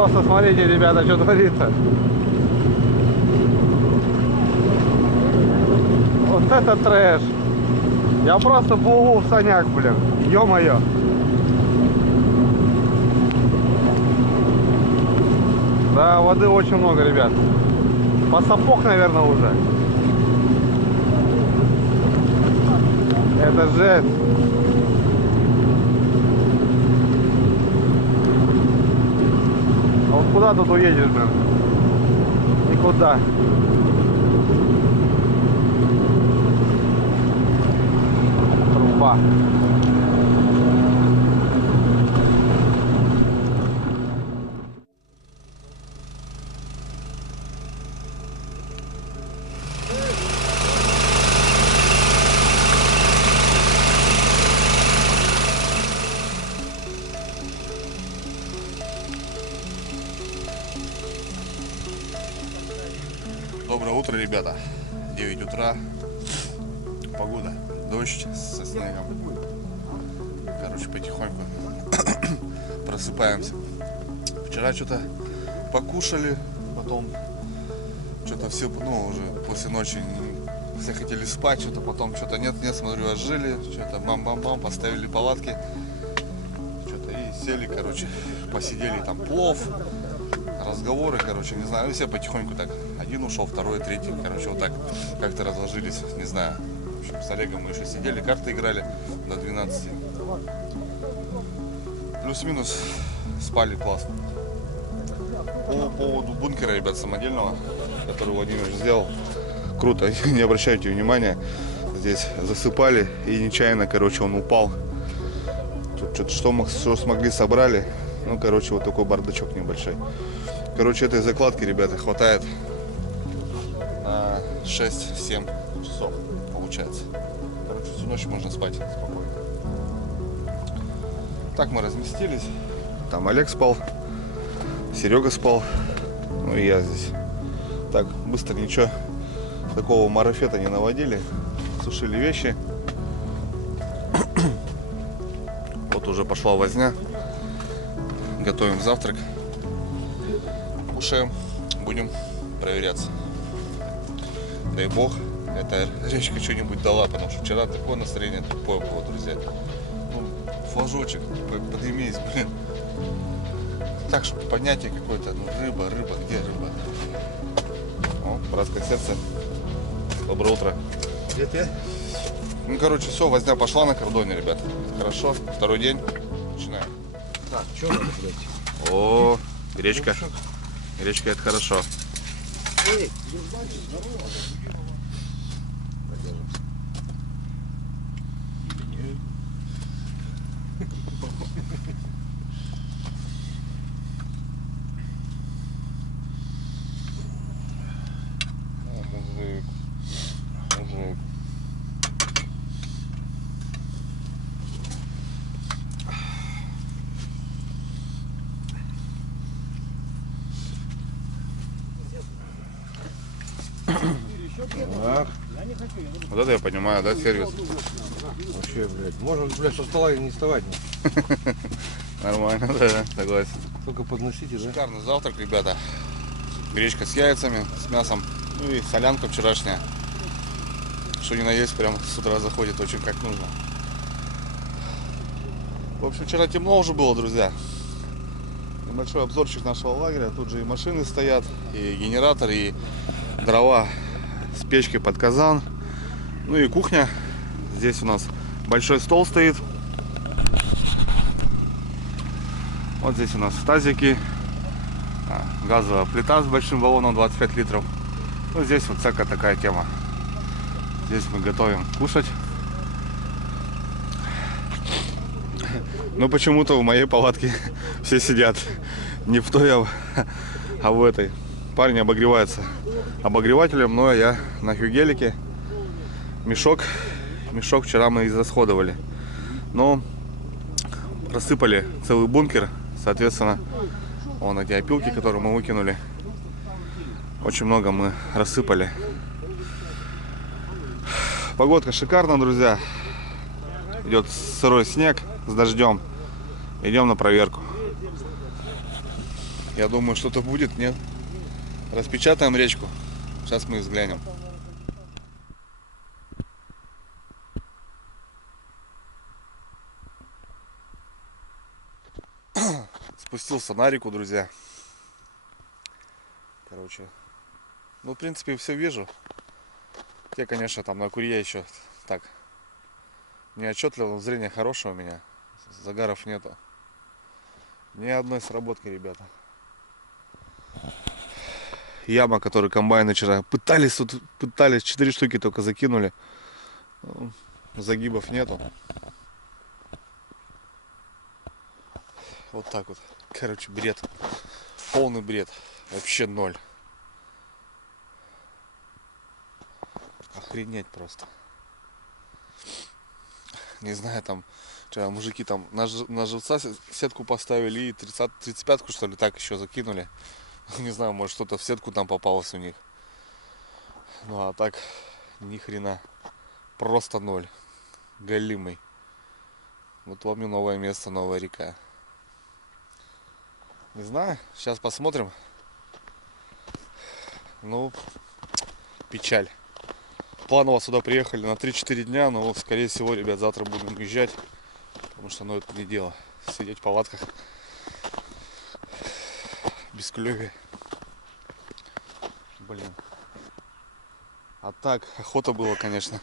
Просто смотрите, ребята, что творится. Вот это трэш. Я просто в углу в санях, блин. Ё-моё. Да, воды очень много, ребят. По сапог, наверное, уже. Это жесть. А вот куда тут уедешь, блин? Никуда. Труба. Доброе утро, ребята. 9 утра. Погода. Дождь со снегом. Короче, потихоньку просыпаемся. Вчера что-то покушали, потом что-то все, уже после ночи все хотели спать, что-то потом что-то нет, смотрю, ожили, что-то бам-бам-бам, поставили палатки, что-то и сели, короче, посидели, там плов, разговоры, короче, не знаю, все потихоньку так, один ушел, второй, третий, короче, вот так как-то разложились, не знаю. В общем, с Олегом мы еще сидели, карты играли до 12. Плюс-минус спали классно. По поводу бункера, ребят, самодельного, который Владимир сделал, круто, не обращайте внимания, здесь засыпали и нечаянно, короче, он упал. Тут что смогли, собрали. Ну, короче, вот такой бардачок небольшой. Короче, этой закладки, ребята, хватает на 6-7 часов, получается. Короче, всю ночь можно спать спокойно. Так мы разместились. Там Олег спал, Серега спал, ну и я здесь. Так, быстро ничего такого марафета не наводили. Сушили вещи. Вот уже пошла возня. Готовим завтрак. Кушаем. Будем проверяться. Дай бог, эта речка что-нибудь дала, потому что вчера такое настроение тупое было, друзья. Ну, флажочек, поднимись, блин. Так, чтобы понятие какое-то, ну, рыба, где рыба? О, братское сердце. Доброе утро. Где ты? Ну, короче, все, возня пошла на кордоне, ребят. Хорошо, второй день. Начинаем. Так, что надо, блядь? О, гречка. Гречка, это хорошо. Эй, здорово. Мужик. Так. Вот это я понимаю, да, сервис? Вообще, блядь. Можно, блядь, со стола и не вставать. Нормально, да, согласен. Только подносите, да? Шикарный завтрак, ребята. Гречка с яйцами, с мясом. Ну и солянка вчерашняя. Что ни на есть, прям с утра заходит очень как нужно. В общем, вчера темно уже было, друзья. Небольшой обзорчик нашего лагеря. Тут же и машины стоят, и генератор, и дрова с печкой под казан. Ну и кухня. Здесь у нас большой стол стоит. Вот здесь у нас тазики. Газовая плита с большим баллоном 25 литров. Ну здесь вот всякая такая тема. Здесь мы готовим кушать. Но почему-то в моей палатке все сидят не в той, а в этой. Парень обогревается обогревателем, но я на хюгелике. Мешок вчера мы израсходовали. Но рассыпали целый бункер. Соответственно, вон эти опилки, которые мы выкинули. Очень много мы рассыпали. Погодка шикарная, друзья. Идет сырой снег с дождем. Идем на проверку. Я думаю, что-то будет, нет? Распечатаем речку. Сейчас мы взглянем. Спустился на реку, друзья. Короче, ну, в принципе, все вижу. Те, конечно, там на курье еще так не отчетливо, но зрение хорошее у меня. Загаров нету. Ни одной сработки, ребята. Яма, которую комбайны вчера пытались, 4 штуки только закинули. Загибов нету. Вот так вот. Короче, бред. Полный бред. Вообще ноль. Охренеть просто. Не знаю, там вчера мужики там на живца сетку поставили и 35-ку, что ли, так еще закинули. Не знаю, может что-то в сетку там попалось у них. Ну а так ни хрена. Просто ноль. Голимый. Вот вам и новое место, новая река. Не знаю, сейчас посмотрим. Ну, печаль. Планово сюда приехали на 3-4 дня, но вот, скорее всего, ребят, завтра будем уезжать. Потому что, ну, это не дело. Сидеть в палатках. Без клёви. Блин. А так, охота была, конечно.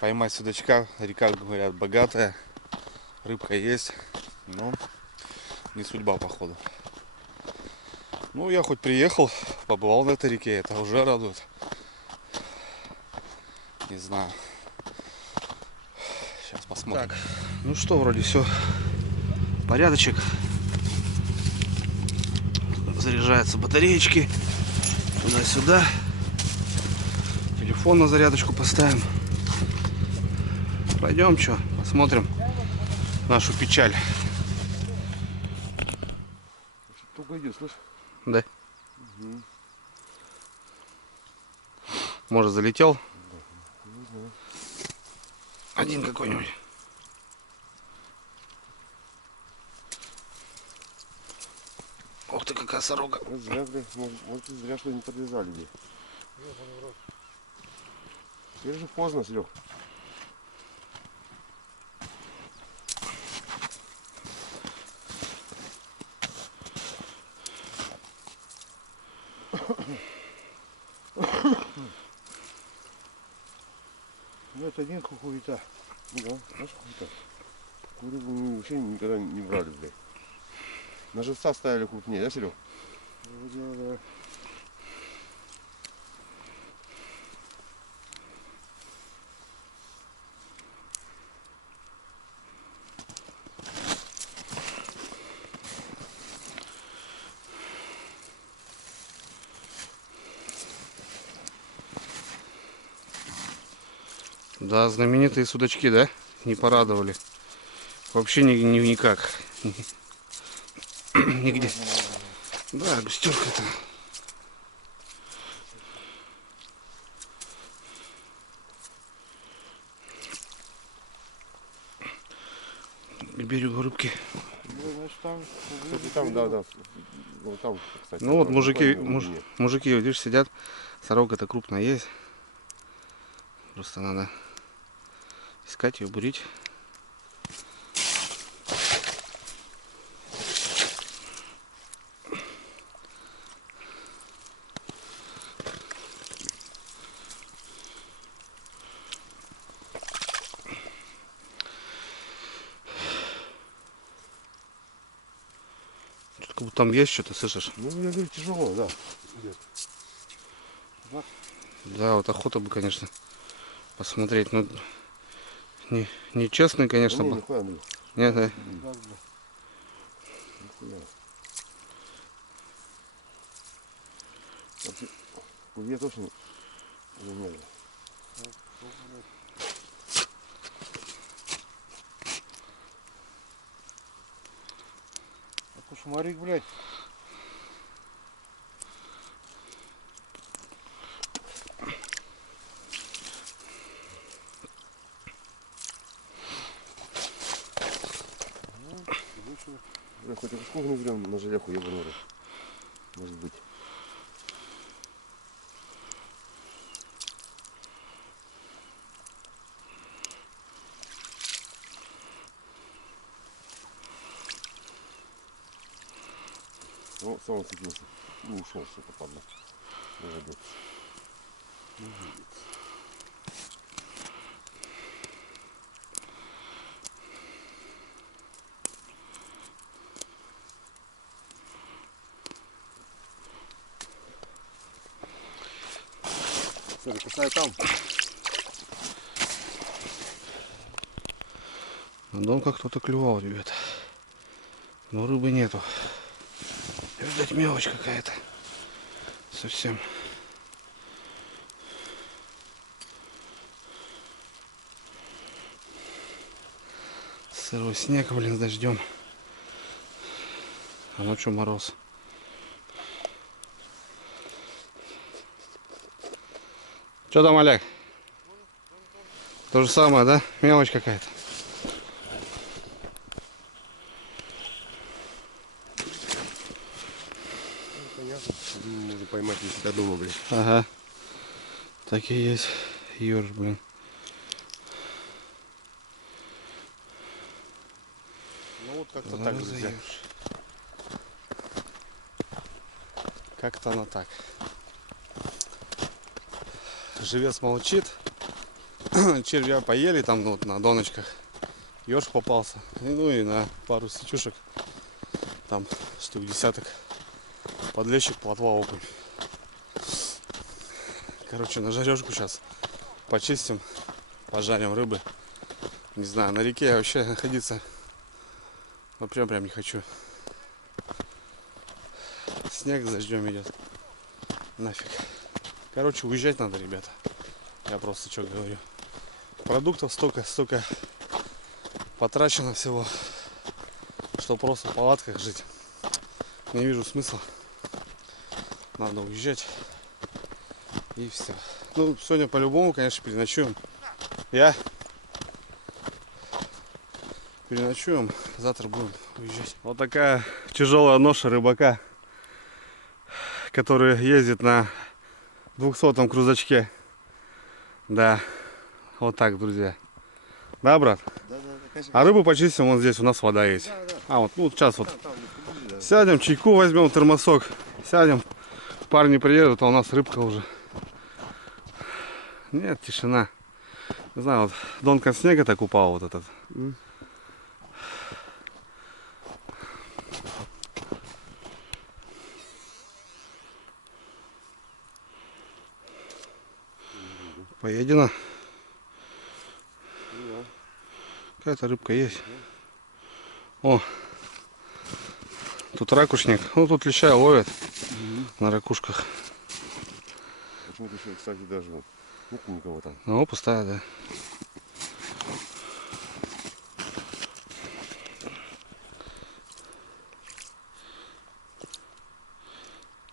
Поймать судачка. Река, говорят, богатая. Рыбка есть. Но не судьба, походу. Ну, я хоть приехал, побывал на этой реке. Это уже радует. Не знаю. Сейчас посмотрим. Так, ну что, вроде все. Порядочек. Заряжаются батареечки. Туда-сюда. Телефон на зарядочку поставим. Пойдем, что, посмотрим нашу печаль. Только идет, слышь? Да. Угу. Может, залетел? Да, не знаю. Один какой-нибудь. Ух ты, какая сорока. Вот зря, может, зря что не подвязали здесь. Теперь же поздно, Серег. Ну это один хуета. Да, знаешь хуета. Куры мы вообще никогда не брали, блядь. На живца ставили крупнее, да, Серег? Да. Да, знаменитые судачки, да? Не порадовали. Вообще никак. Нигде. Да, густерка-то. К берегу рыбки. Кстати, там, да. Вот там, кстати. Ну вот мужики, видишь, сидят. Сорока-то крупная есть. Просто надо искать ее, бурить. Как будто там есть что-то, слышишь? Ну, я говорю, тяжело, да. Да, вот охота бы, конечно, посмотреть. Ну, не честный, конечно, Не, был. нихуя, Андрей. Нет, да. Нихуя. Я точно не мерил. Кошмарик, блядь. Хоть и куску не зрем на желеху, ебаный рот. Может быть. О, сам уцепился. И ушел, что-то падла. Молодец. Молодец. Смотри, кусаю там. На дом как кто-то клювал, ребята. Но рыбы нету. Видать, мелочь какая-то. Совсем. Сырой снег, блин, с дождем. А ночью мороз. Что там, Олег? То же самое, да? Мелочь какая-то. Понятно. Можно поймать, если до дома, блин. Ага. Так и есть. Ёж, блин. Ну вот как-то так, друзья. Как-то оно так. Живец молчит. Червя поели там вот на доночках. Ёж попался. Ну и на пару сетюшек. Там штук десяток. Подлещик, плотва, окунь. Короче, на жарежку сейчас почистим, пожарим рыбы. Не знаю, на реке я вообще находиться вообще прям не хочу. Снег с дождем идет. Нафиг. Короче, уезжать надо, ребята. Я просто что говорю. Продуктов столько потрачено всего, что просто в палатках жить. Не вижу смысла. Надо уезжать. И все. Ну, сегодня по-любому, конечно, переночуем. Переночуем. Завтра будем уезжать. Вот такая тяжелая ноша рыбака, который ездит на 200-м крузачке. Да. Вот так, друзья. Да, брат? Да, конечно. А рыбу почистим, вон здесь у нас вода есть. Да. А, вот, ну, сейчас вот. Там, да. Сядем, чайку возьмем, термосок. Сядем. Парни приедут, а у нас рыбка уже. Нет, тишина. Не знаю, вот Донка снега так упал вот этот. Поедено. Какая-то рыбка есть. О, тут ракушник. Ну, тут леща ловят на ракушках. Почему-то еще, кстати, даже нет никого там. Ну, пустая, да.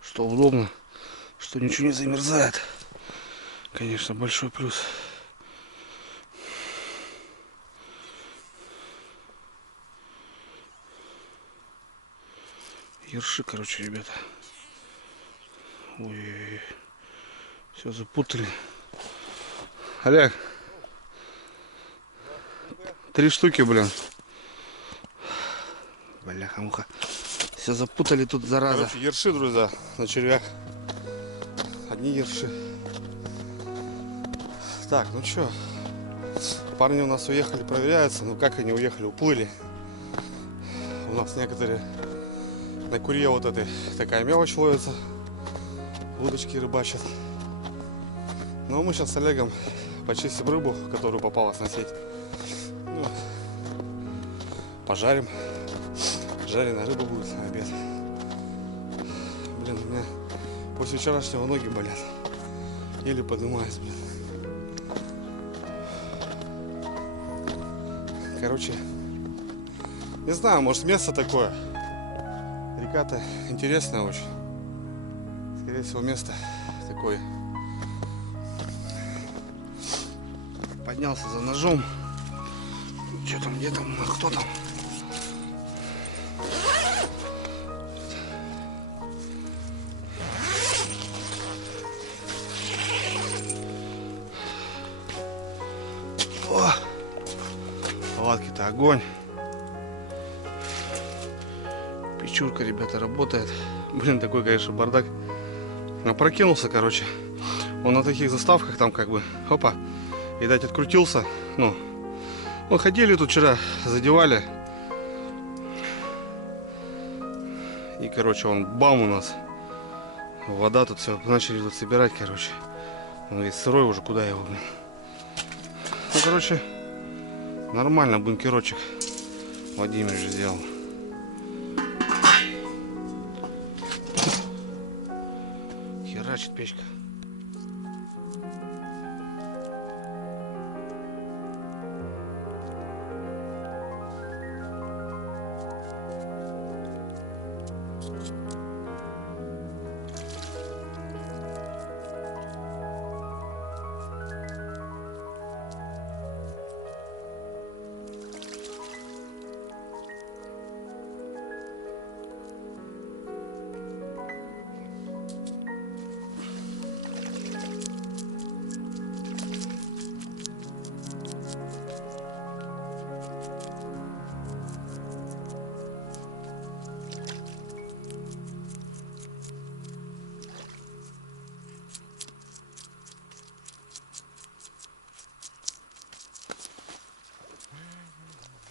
Что удобно, что ничего не замерзает. Конечно, большой плюс. Ерши, короче, ребята. Ой, все запутали. Олег, 3 штуки, блин. Бляха-муха. Все запутали тут, зараза. Короче, ерши, друзья, на червях. Одни ерши. Так, ну чё, парни у нас уехали, проверяются. Ну как они уехали, уплыли. У нас некоторые на курье вот этой такая мелочь ловится. Удочки рыбачат. Ну мы сейчас с Олегом почистим рыбу, которую попалась на сеть. Ну, пожарим. Жареная рыба будет на обед. Блин, у меня после вчерашнего ноги болят. Еле поднимаюсь, блин. Короче, не знаю, может место такое. Река-то интересная очень. Скорее всего, место такое. Поднялся за ножом. Что там, где там, кто там? Огонь. Печурка, ребята, работает. Блин, такой, конечно, бардак. Опрокинулся, короче. Он на таких заставках там как бы, опа, видать, открутился. Ну, мы ходили тут вчера, задевали. И, короче, он бам у нас. Вода тут все, начали тут собирать, короче. Он весь сырой уже, куда его, блин. Ну, короче, нормально бункерочек Владимир же сделал. Херачит печка.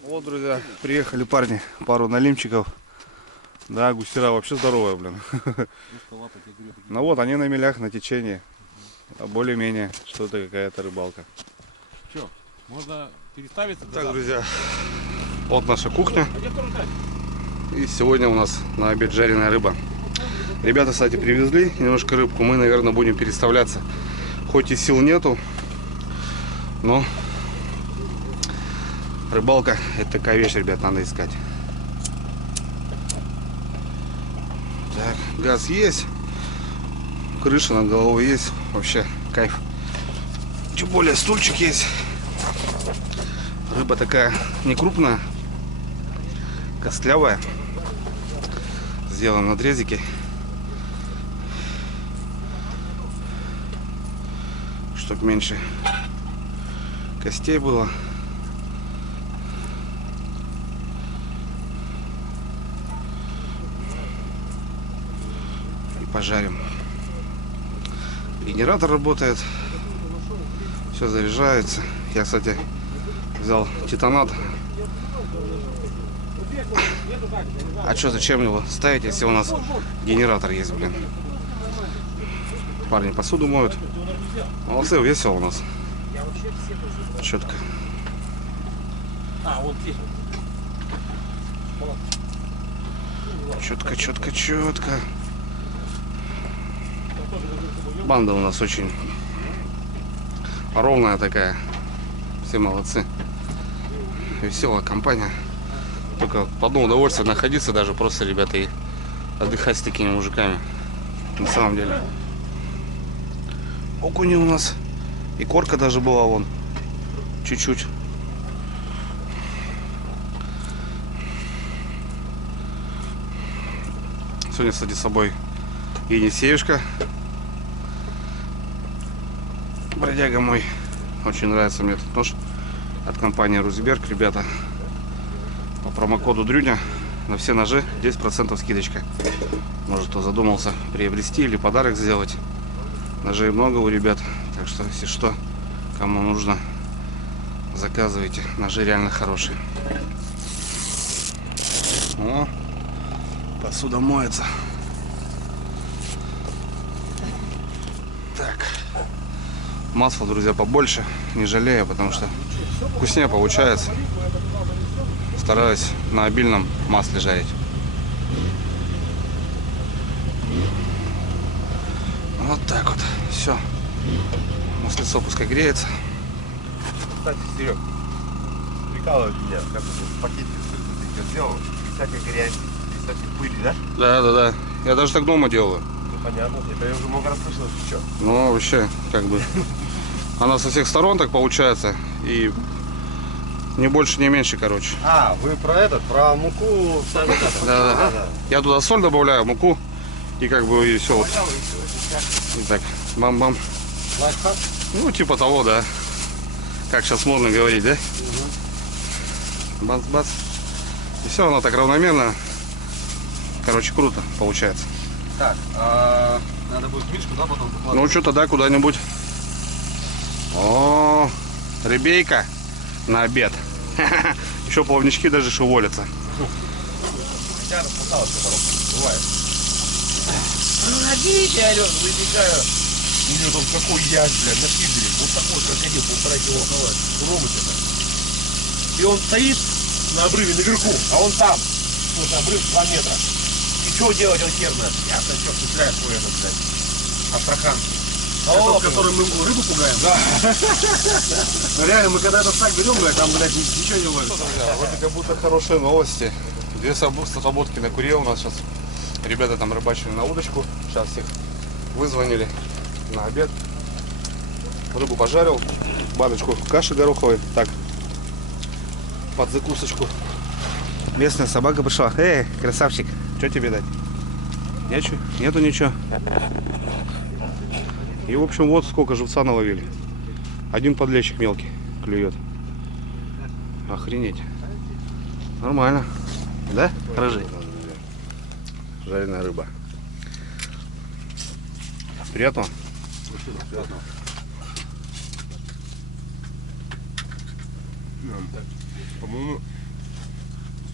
Вот, друзья, приехали парни, пару налимчиков. Да, гусера вообще здоровая, блин. Ну вот, они на мелях, на течении. Более-менее, что-то какая-то рыбалка. Что, можно переставиться? Так, друзья, вот наша кухня. И сегодня у нас на обед жареная рыба. Ребята, кстати, привезли немножко рыбку. Мы, наверное, будем переставляться. Хоть и сил нету, но рыбалка — это такая вещь, ребят, надо искать. Так, газ есть, крыша над головой есть, вообще кайф. Тем более стульчик есть. Рыба такая не крупная, костлявая, сделана надрезики, чтоб меньше костей было. Пожарим. Генератор работает, все заряжается. Я, кстати, взял титанат. А что, зачем его ставить, если у нас генератор есть, блин? Парни посуду моют. Молодцы, весело у нас. Четко. Четко, четко, четко. Банда у нас очень ровная такая. Все молодцы. Веселая компания. Только по одно удовольствие находиться даже просто, ребята, и отдыхать с такими мужиками. На самом деле. Окуни у нас. И корка даже была вон. Чуть-чуть. Сегодня, кстати, с собой Енисеюшка. Бродяга мой. Очень нравится мне этот нож от компании Русберг, ребята. По промокоду Дрюня на все ножи 10% скидочка. Может, кто задумался приобрести или подарок сделать. Ножей много у ребят, так что, если что, кому нужно, заказывайте. Ножи реально хорошие. О, посуда моется. Так. Масла, друзья, побольше, не жалею, потому что вкуснее получается. Стараюсь на обильном масле жарить. Вот так вот. Все. Маслицо пускай греется. Кстати, Серег, прикалывает меня, как в пакете все сделал, всякой грязи, всякой пыли, да? Да. Я даже так дома делаю. Ну, понятно, это я уже много раз слышал, что. Ну, вообще, как бы, она со всех сторон так получается. И не больше, не меньше, короче. А, вы про муку сами. Да. Я туда соль добавляю, муку. И как бы и все вот. И так, бам-бам. Ну, типа того, да. Как сейчас модно говорить, да? Бац-бац. И все равно так равномерно. Короче, круто получается. Так, надо будет Мишку, да, потом выкладывать? Ну что тогда куда-нибудь. О, ребейка на обед. Еще плавнички даже шевелятся. Хотя распасалось, бывает. Ну, надеюсь, я орёт, выбегаю. У него там какой ясь, блядь, на кибере. Вот такой крокодил, 1,5 кило. Ромыч это. И он стоит на обрыве наверху, а он там. Вот обрыв 2 метра. И что делать, он хер знает. Ясно, что цепляет свой этот, блядь, астраханский. Тот, которым мы рыбу пугаем? Да. Но реально, мы когда этот сак берем, блядь, там, блядь, ничего не ловится. Друзья, вроде как будто хорошие новости. 2 сработки на Куре у нас сейчас. Ребята там рыбачили на удочку. Сейчас всех вызвонили на обед. Рыбу пожарил. Баночку каши гороховой. Так, под закусочку. Местная собака пришла. Эй, красавчик, что тебе дать? Нечего? Нету ничего. И в общем вот сколько живца наловили. Один подлещик мелкий клюет. Охренеть. Нормально. Да, рыжий? Жареная рыба. Приятно? Приятно. По-моему,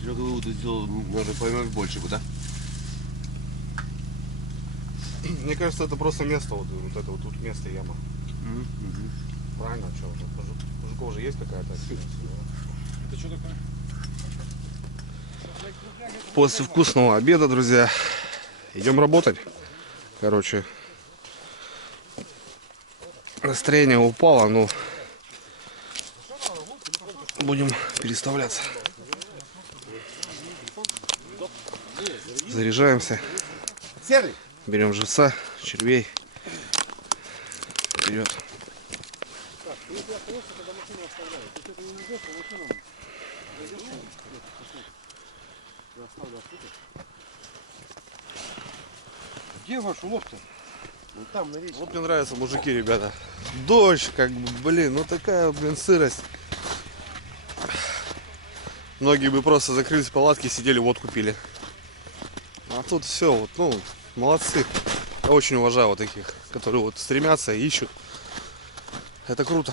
Серега выводы сделал, надо поймать больше бы, да? Мне кажется, это просто место, вот это вот тут место яма. Правильно, что? У жуков же есть какая-то активность. Это что такое? После вкусного обеда, друзья, идем работать. Короче, настроение упало, но будем переставляться. Заряжаемся. Берем живца, червей. Вперед. Где ваш улов-то? Вон там, на речке. Вот мне нравятся мужики, ребята. Дождь, как бы, блин, ну такая, блин, сырость. Многие бы просто закрылись в палатке, сидели, водку пили. А тут все, вот, ну, молодцы. Я очень уважаю вот таких, которые вот стремятся, ищут. Это круто,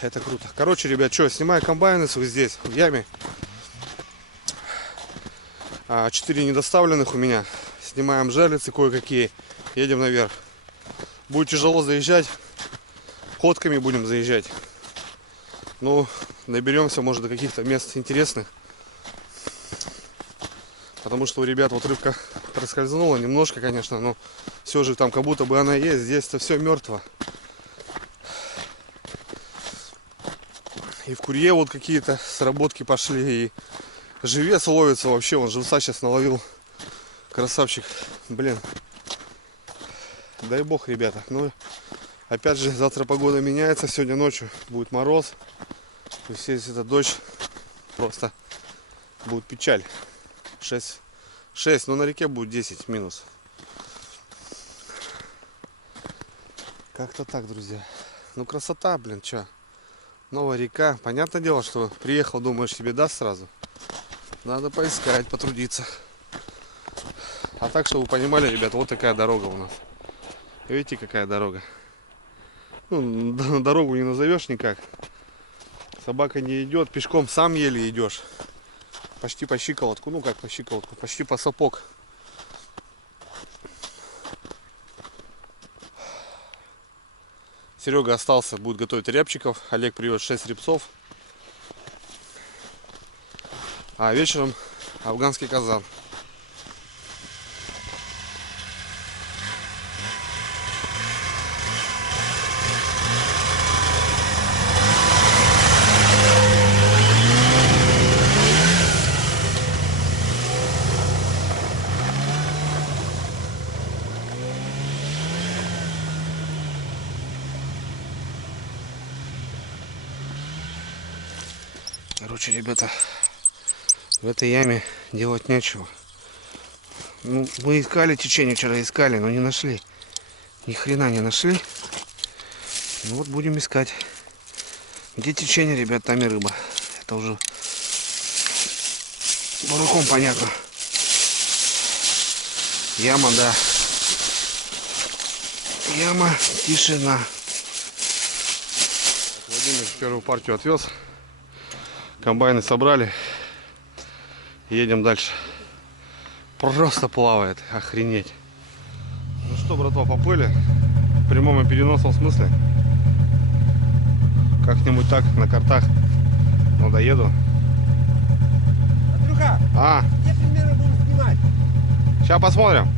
это круто. Короче, ребят, что, снимаю комбайны свой здесь, в яме. 4 недоставленных у меня. Снимаем жерлицы кое-какие. Едем наверх. Будет тяжело заезжать. Ходками будем заезжать. Ну, наберемся, может, до каких-то мест интересных. Потому что у ребят вот рыбка проскользнула немножко, конечно, но все же там как будто бы она есть. Здесь-то все мертво. И в Курье вот какие-то сработки пошли. И живец ловится вообще. Он живца сейчас наловил. Красавчик. Блин. Дай бог, ребята. Ну, опять же, завтра погода меняется. Сегодня ночью будет мороз. То есть, если это дождь, просто будет печаль. 6, но на реке будет 10 минус. Как-то так, друзья. Ну, красота, блин, чё. Новая река. Понятное дело, что приехал, думаешь, себе даст сразу. Надо поискать, потрудиться. А так, чтобы вы понимали, ребят, вот такая дорога у нас. Видите, какая дорога? Ну, дорогу не назовешь никак. Собака не идет, пешком сам еле идешь. Почти по щиколотку, ну как по щиколотку, почти по сапог. Серега остался, будет готовить рябчиков. Олег привез 6 рябцов. А вечером афганский казан. Короче, ребята, в этой яме делать нечего. Ну, мы искали течение, вчера искали, но не нашли. Ни хрена не нашли. Ну вот будем искать. Где течение, ребят, там и рыба. Это уже Бураком понятно. Яма, да. Яма, тишина. Владимир первую партию отвез. Комбайны собрали. Едем дальше. Просто плавает. Охренеть. Ну что, братва, поплыли. В прямом и переносном смысле. Как-нибудь так на картах. Ну, доеду. Андрюха, А, где примерно будем снимать? сейчас посмотрим.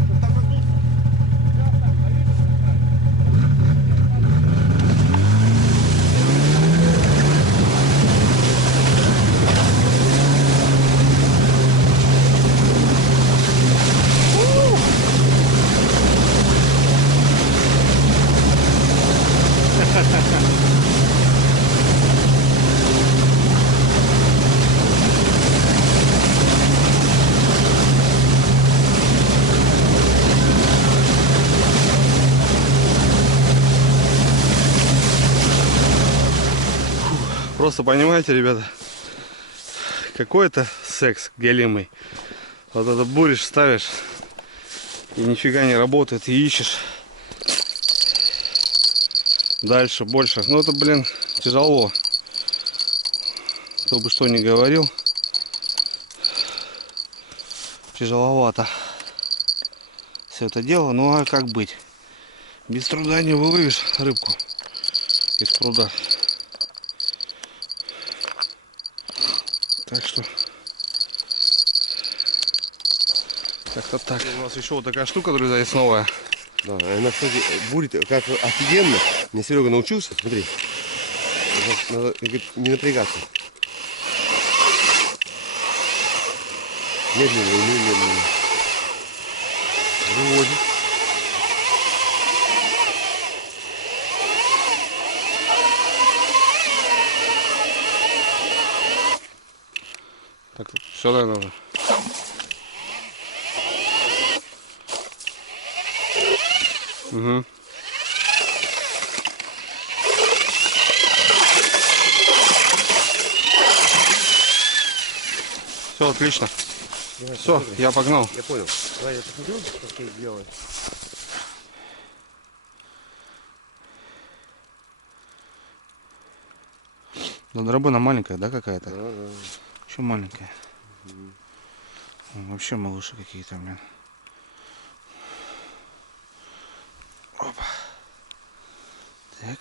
Просто понимаете, ребята, какой-то секс голимый. Вот это буришь, ставишь, и нифига не работает, и ищешь дальше, больше. Ну это, блин, тяжело. Кто бы что ни говорил, тяжеловато все это дело. Ну а как быть? Без труда не выловишь рыбку из пруда. Так что как-то так. У нас еще вот такая штука, друзья, есть новая. Да, она, кстати, бурит как офигенно. Мне Серега научился, смотри. Надо не напрягаться. Медленно. Выводит. Так, сюда нужно. Угу. Все, отлично. Все, я погнал. Я понял. Давай я посмотрю, как я сделаю. Да, дробина маленькая, да, какая-то? Да. Еще маленькая. Вообще малыши какие-то, блин. Опа. Так.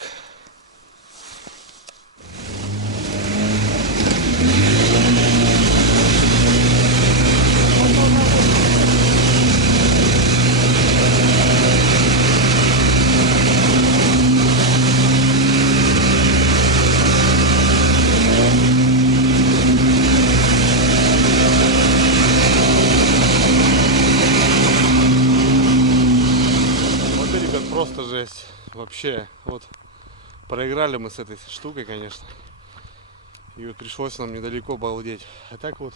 Просто жесть. Вообще, вот проиграли мы с этой штукой, конечно. И вот пришлось нам недалеко балдеть. А так вот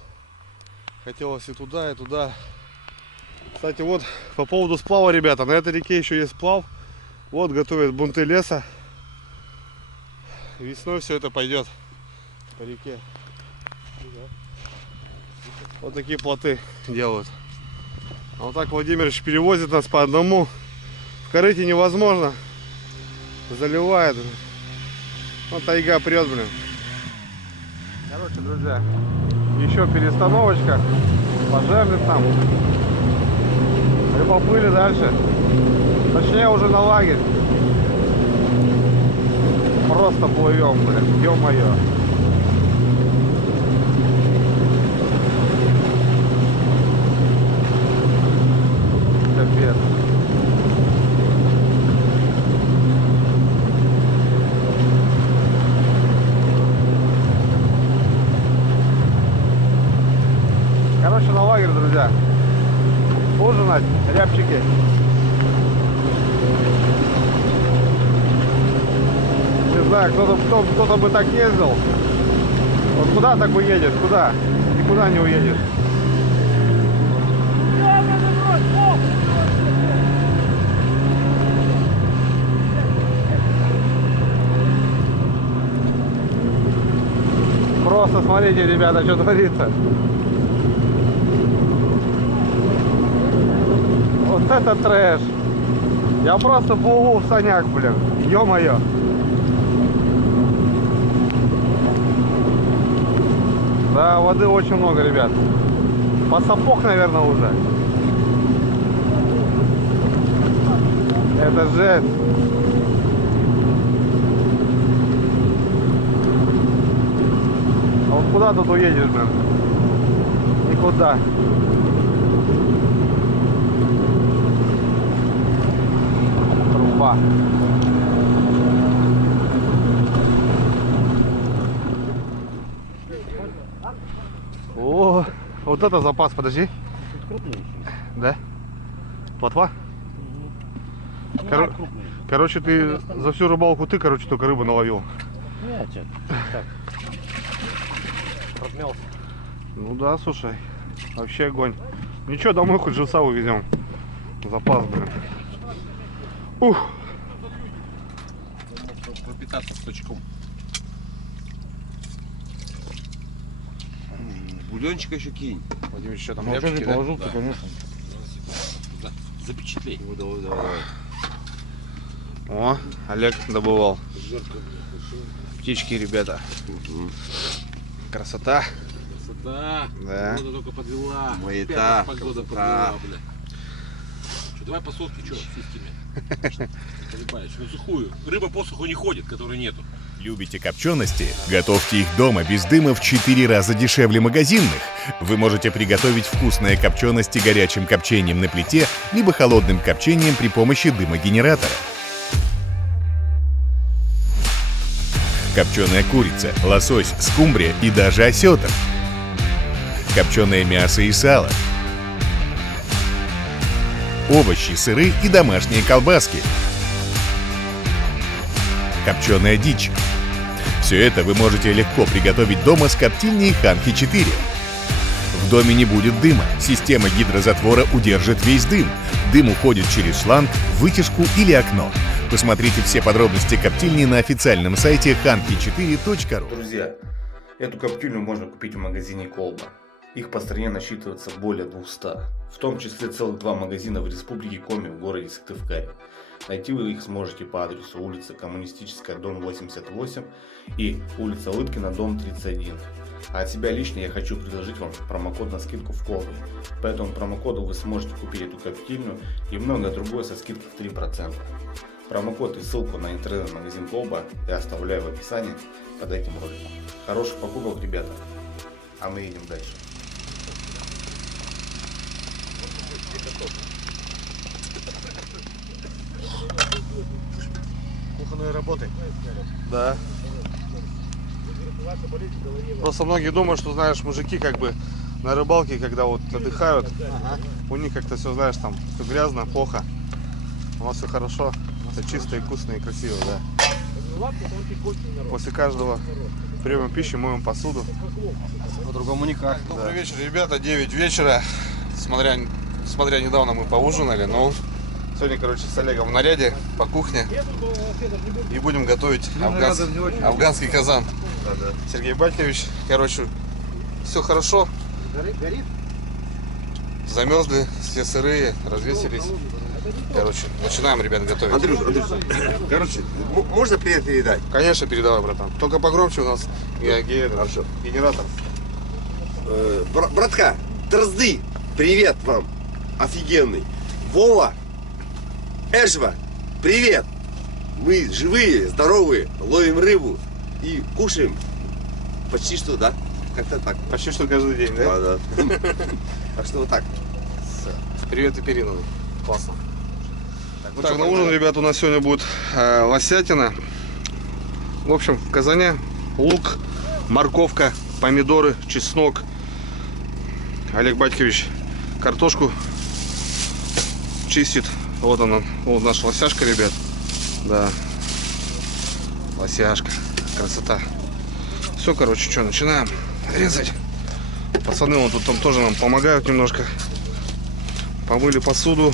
хотелось и туда, и туда. Кстати, вот по поводу сплава, ребята, на этой реке еще есть сплав. Вот готовят бунты леса. Весной все это пойдет по реке. Вот такие плоты делают. А вот так Владимирович перевозит нас по одному. В корыте невозможно. Заливает. Вот тайга прет, блин. Короче, друзья, еще перестановочка. Пожарный там. И поплыли дальше. Точнее, уже на лагерь. Просто плывем, блин. Ё-моё. Капец. Короче, на лагерь, друзья. Ужинать, рябчики. Не знаю, кто-то бы так ездил. Вот куда так уедешь? Куда? Никуда не уедешь. Просто смотрите, ребята, что творится. Вот это трэш. Я просто в углу в санях, блин. Ё-моё. Да, воды очень много, ребят. По сапог, наверное, уже. Это жесть. А вот куда тут уедешь, блин? Никуда. Труба. О, вот это запас, подожди. Да? Плотва? Короче, ты за всю рыбалку короче, только рыбу наловил. Нет, так. Размялся. Ну да, слушай, вообще огонь. Ничего, домой хоть живца увезем. Запас, блин. Ух. Пропитаться сточком. Бульончика еще кинь. Владимир, что там? Ну, рябчики, да? положил, ты, конечно. Да. Запечатлей. Давай. О, Олег добывал. Птички, ребята. Красота. Красота. Да. Погода только подвела. Маята. Опять погода подвела, бля. Что, давай по сотке, что, сиськами? Понимаешь, ну сухую. Рыба по суху не ходит, которой нету. Любите копчености? Готовьте их дома без дыма в 4 раза дешевле магазинных. Вы можете приготовить вкусные копчености горячим копчением на плите, либо холодным копчением при помощи дымогенератора. Копченая курица, лосось, скумбрия и даже осетр. Копченое мясо и сало. Овощи, сыры и домашние колбаски. Копченая дичь. Все это вы можете легко приготовить дома с коптильней Ханки 4. В доме не будет дыма. Система гидрозатвора удержит весь дым. Дым уходит через шланг, вытяжку или окно. Посмотрите все подробности коптильни на официальном сайте hanki4.ru. Друзья, эту коптильню можно купить в магазине Колба. Их по стране насчитывается более 200. В том числе целых 2 магазина в республике Коми в городе Сыктывкаре. Найти вы их сможете по адресу улица Коммунистическая, дом 88 и улица Лыткина, дом 31. А от себя лично я хочу предложить вам промокод на скидку в Колбе. По этому промокоду вы сможете купить эту коптильню и многое другое со скидкой в 3%. Промокод и ссылку на интернет-магазин Колба я оставляю в описании под этим роликом. Хороших покупок, ребята. А мы едем дальше. Кухонные работы. Да. Просто многие думают, что, знаешь, мужики как бы на рыбалке, когда вот отдыхают, у них как-то все, знаешь, там все грязно, плохо. У нас все хорошо, все чисто и вкусно и красиво, да. После каждого приема пищи моем посуду. По-другому никак. Добрый вечер, ребята, 9 вечера. Смотря недавно мы поужинали, но сегодня, короче, с Олегом в наряде по кухне. И будем готовить афганский казан. Сергей Батькович, короче, все хорошо. Горит? Замерзли, все сырые, развесились. Короче, начинаем, ребят, готовить. Андрюш, короче, можно привет передать? Конечно, передавай, братан. Только погромче у нас генератор. Братка, Дрозды, привет вам, офигенный. Вова, Эшва, привет. Мы живые, здоровые, ловим рыбу и кушаем почти что, да? Как-то так. Почти что каждый день, да? Да. Так что вот так. Привет и периновый. Классно. Ну Так, что, на ужин, погнали. ребят, у нас сегодня будет лосятина. В общем, в казане лук, морковка, помидоры, чеснок. Олег Батькович картошку чистит. Вот она, вот наша лосяшка, ребят. Да, лосяшка, красота. Все, короче, что, начинаем резать. Пацаны вот тут там тоже нам помогают немножко. Помыли посуду.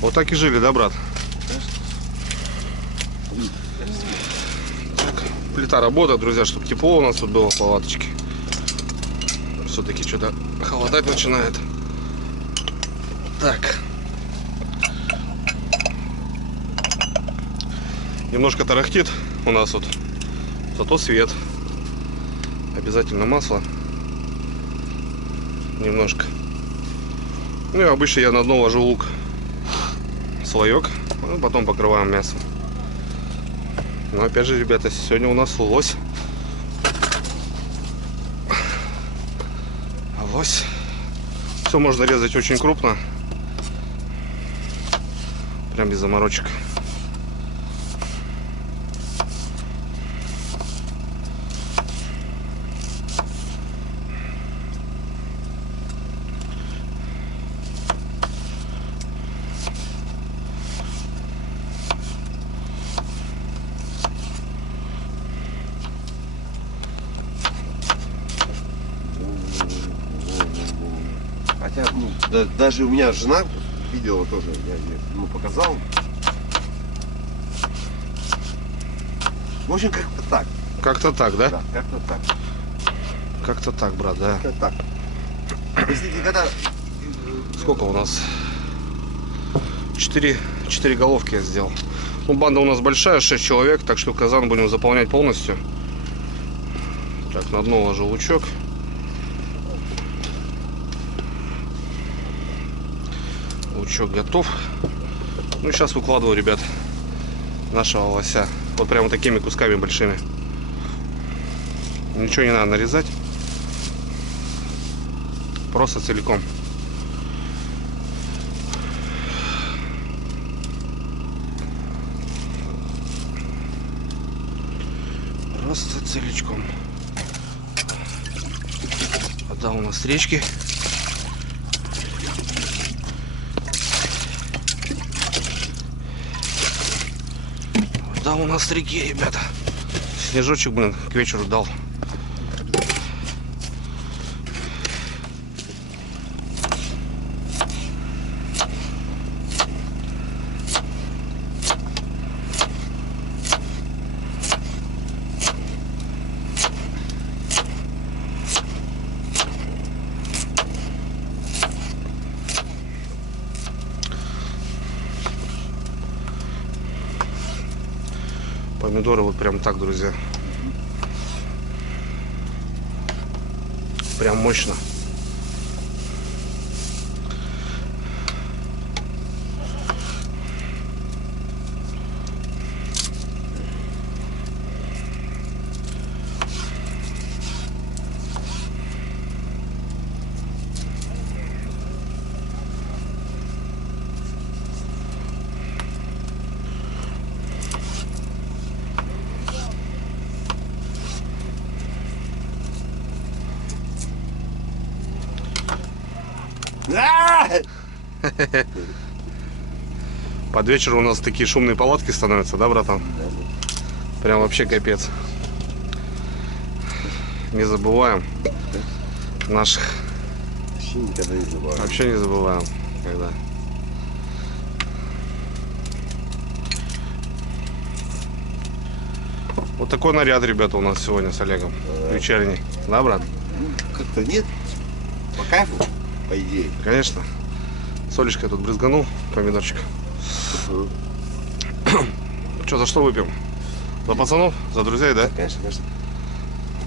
Вот так и жили, да, брат? Так, плита работает, друзья, чтобы тепло у нас тут было в палаточке. все-таки что-то холодать начинает. Так. Немножко тарахтит у нас вот. Зато свет. Обязательно масло. Немножко. Ну и обычно я на дно ложу лук. Слоек. Ну, потом покрываем мясом. Но опять же, ребята, сегодня у нас лось. Лось. Все можно резать очень крупно. Прям без заморочек. Хотя, ну, даже у меня жена видела тоже, я ей, ну, показал. В общем, как-то так. Как-то так, да? Да, как-то так. Как-то так, брат, да. Как-то так. Если ты когда... Сколько у нас? 4 головки я сделал. Ну, банда у нас большая, 6 человек, так что казан будем заполнять полностью. Так, на дно ложу лучок. Лучок готов. Ну, сейчас выкладываю, ребят, нашего лося. Вот прямо такими кусками большими. Ничего не надо нарезать. Просто целиком. Просто целиком. Вода у нас с речки. Вода у нас с реки, ребята. Снежочек, блин, к вечеру дал. Помидоры вот прям так, друзья. Прям мощно. Под вечер у нас такие шумные палатки становятся, да, братан? Прям вообще капец. Не забываем наших. Вообще никогда не забываю. Вообще не забываем. Когда. Вот такой наряд, ребята, у нас сегодня с Олегом. Вечерний. Да, брат? Ну, как-то нет. По кайфу, по идее. Конечно. Солечкой тут брызганул, помидорчик. Что, за что выпьем? За пацанов? За друзей, да? Конечно, конечно.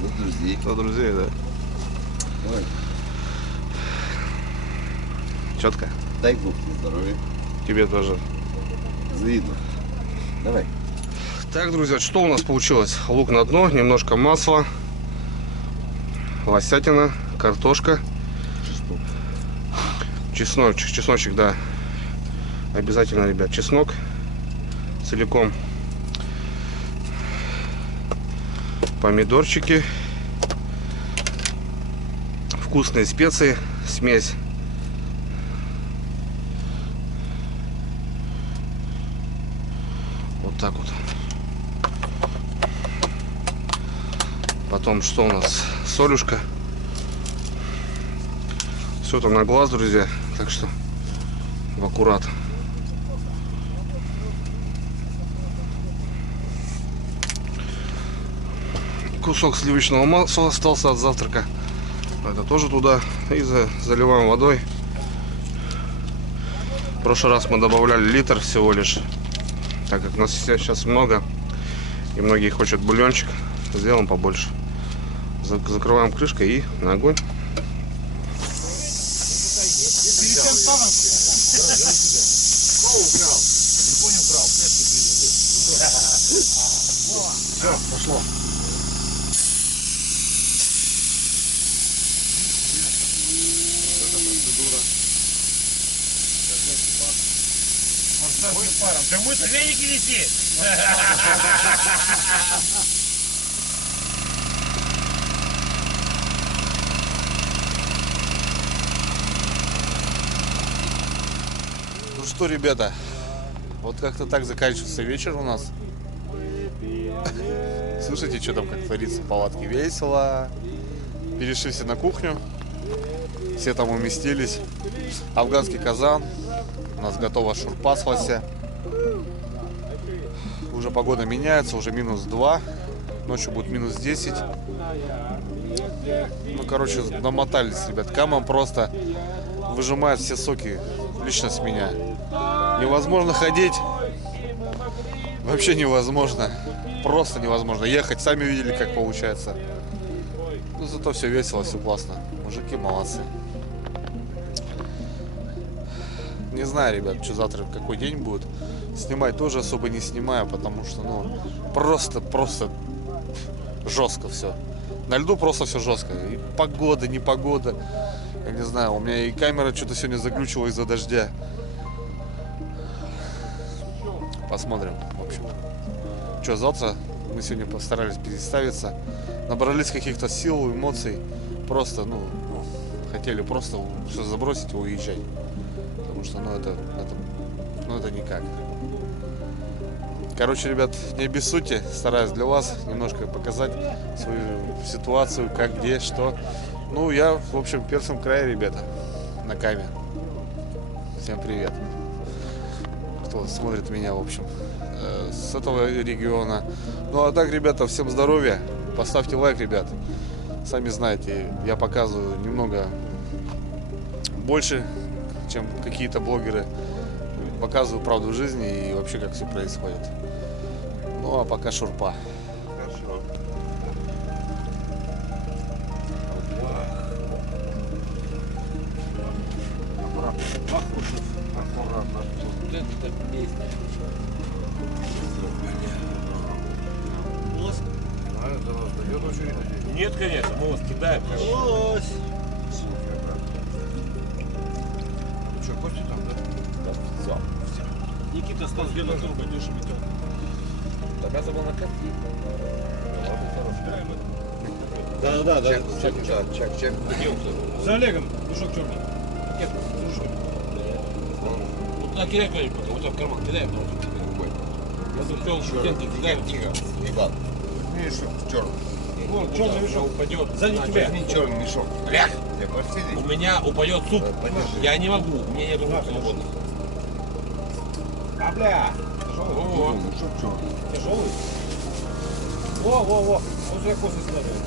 За друзей. За друзей, да. Давай. Четко. Дай Бог тебе здоровья. Тебе тоже. Завидно. Давай. Так, друзья, что у нас получилось? Лук на дно, немножко масла, лосятина, картошка, чесночек, да. Обязательно, ребят, чеснок целиком. Помидорчики, вкусные специи, смесь. Вот так вот. Потом что у нас? Солюшка. Все это на глаз, друзья. Так что в аккурат. Кусок сливочного масла остался от завтрака. Это тоже туда. И заливаем водой. В прошлый раз мы добавляли литр всего лишь. Так как нас сейчас много. И многие хотят бульончик. Сделаем побольше. Закрываем крышкой и на огонь. Все, пошло. Да мы веники неси! Ну что, ребята, вот как-то так заканчивается вечер у нас. Слушайте, что там как творится в палатке. Весело. Перешли все на кухню. Все там уместились. Афганский казан. У нас готова шурпа с лося. Уже погода меняется, уже -2. Ночью будет -10. Ну, короче, намотались, ребят. Камон просто выжимает все соки лично с меня. Невозможно ходить. Вообще невозможно. Просто невозможно. Ехать, сами видели, как получается. Ну, зато все весело, все классно. Мужики молодцы. Не знаю, ребят, что завтра, какой день будет. Снимать тоже особо не снимаю, потому что, ну, просто жестко все. На льду просто все жестко. И погода, непогода. Я не знаю, у меня и камера что-то сегодня заглючила из-за дождя. Посмотрим, в общем. Что, завтра мы сегодня постарались переставиться. Набрались каких-то сил, эмоций. Просто, ну, хотели просто все забросить и уезжать. Потому что, ну, это никак. Короче, ребят, не обессудьте. Стараюсь для вас немножко показать свою ситуацию, как, где, что. Ну, я, в общем, в Пермском крае, ребята, на Каме. Всем привет. Кто смотрит меня, в общем, с этого региона. Ну, а так, ребята, всем здоровья. Поставьте лайк, ребят. Сами знаете, я показываю немного больше, чем какие-то блогеры. Показываю правду жизни и вообще, как все происходит. Ну, а пока шурпа. Нет, конечно, мы вас кидаем. Лось. Что, кости там, да? Все. Никита стал где-то турбо, Дюша метет. Тогда забыл на катке. Да. Чек. За Олегом, мешок черный. Пакет с ружками. Вот туда кидай кто-нибудь, вот в карман кидай, потому что тебе рукой. Если пел студенты кидаем, Иван. Мешок черный. Вон, черный мешок. упадет. Сзади тебя. Черный мешок. Олег, Я прости. у меня упадет суп. Я не могу, у меня нет рук свободных. А, бля. Тяжелый. Мешок черный. Тяжелый. Во. Вот сюда косы складывай.